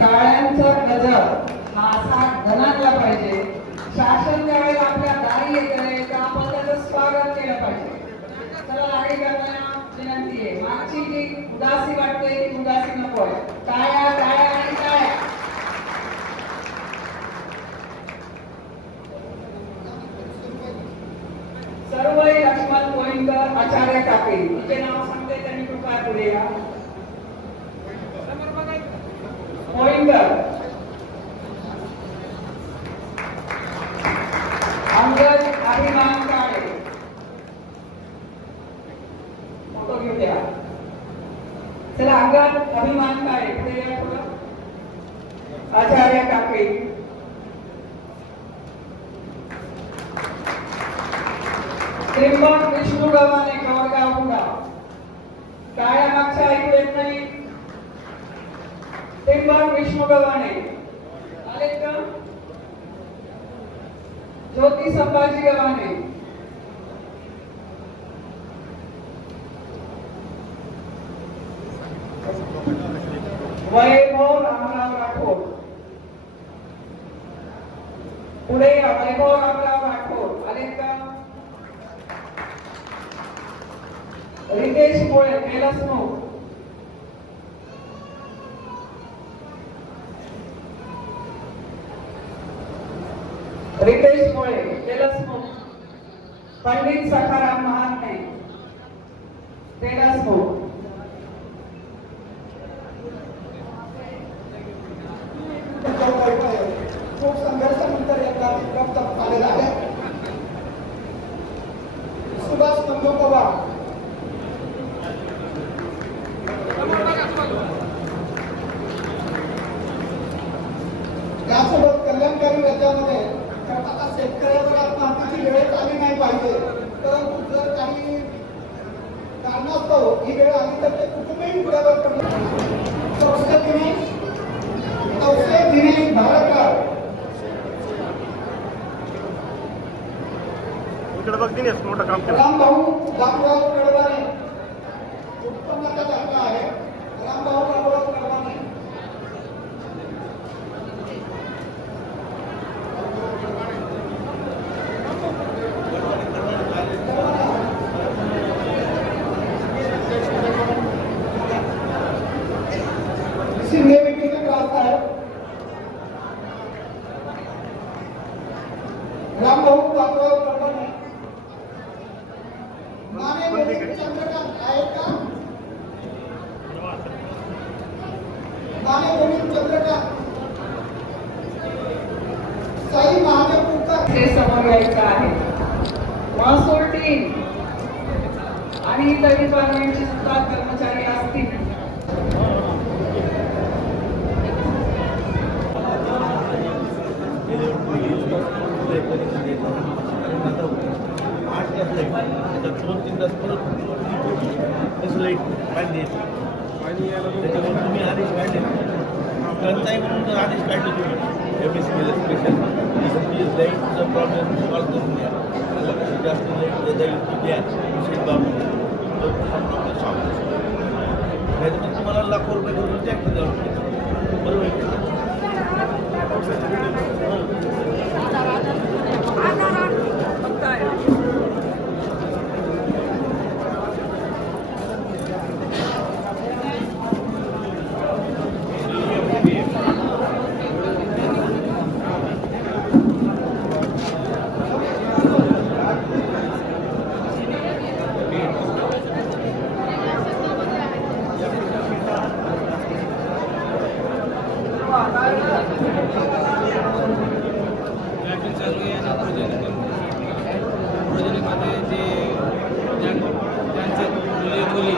टाळ्यांचा गजर हा असा धनातला पाहिजे. शासन ज्यावेळेला आपल्या दारी येते तर आपण त्याचं स्वागत केलं पाहिजे. चला नागरिकांना विनंती आहे, मागची जी उदासी वाटते ती उदासी नको आहे. टाळ्या टाळ्या आणि टाळ्या. सर्वई लक्ष्मण गोविंदकर आचार्य काके तिचे नाव सांगते, त्यांनी कृपया पुढे या. गोविंदकर अंगद अभिमान काळे फोटो घेऊ द्या. चला अंगद अभिमान काळे पुढे या थोडं. आचार्य काके त्रिंबक विष्णू गव्हाणे खवडगाव गुंडाव. टाळ्या मागच्या ऐकू येत नाही. त्रिंबक विष्णू गव्हाणे आले का? ज्योती संभाजी गव्हाणे, वैभव रामराव राठोड पुढे या. वैभव रामराव राठोड आले का? रितेश मोळे बेलसमुख, रितेश मोळे बेलसमुख. पंडित सखाराम महात्मे बेलसमुख. खूप संघर्षानंतर याला प्राप्त झालेला आहे. सुभाष नंदू पवार यासोबत कल्याणकारी राज्यामध्ये आता शेतकऱ्यावर आत्महत्येची वेळ आली नाही पाहिजे, परंतु जर काही कारणास्तव ही वेळ आली तर ते कुटुंबही पुढाकार करणार. दिनेश भारतकर इकडे बघ दिनेश मोठं काम केलं. रामभाऊ बाबूराव कडवाने उत्पन्नाचा दाखला आहे. रामभाऊ बाबूराव कडवाने सिंधेविटीचा त्रास आहे. रामभाऊ बाबूराव कडवाने माने गोविंद चंद्रकांत आहेत का? माने गोविंद चंद्रकांत, साई महादेव कुलकर हे समोर यायचं आहे. महसूल टीम आणि इतर डिपार्टमेंटचे सुद्धा कर्मचारी असतील. तुम्ही आदेश काढले टंचाई म्हणून आदेश काढले तुम्ही एमएससीला स्पेशल लाईटचा प्रॉब्लेम सॉल्व करून द्या. जास्त लाईट जाईल द्या विशेष बाबू नाही तर तुम्हाला लाखो रुपये करून टॅक्स द्यावं लागेल. बरोबर. प्रजनकामध्ये जे ज्यांचे मुली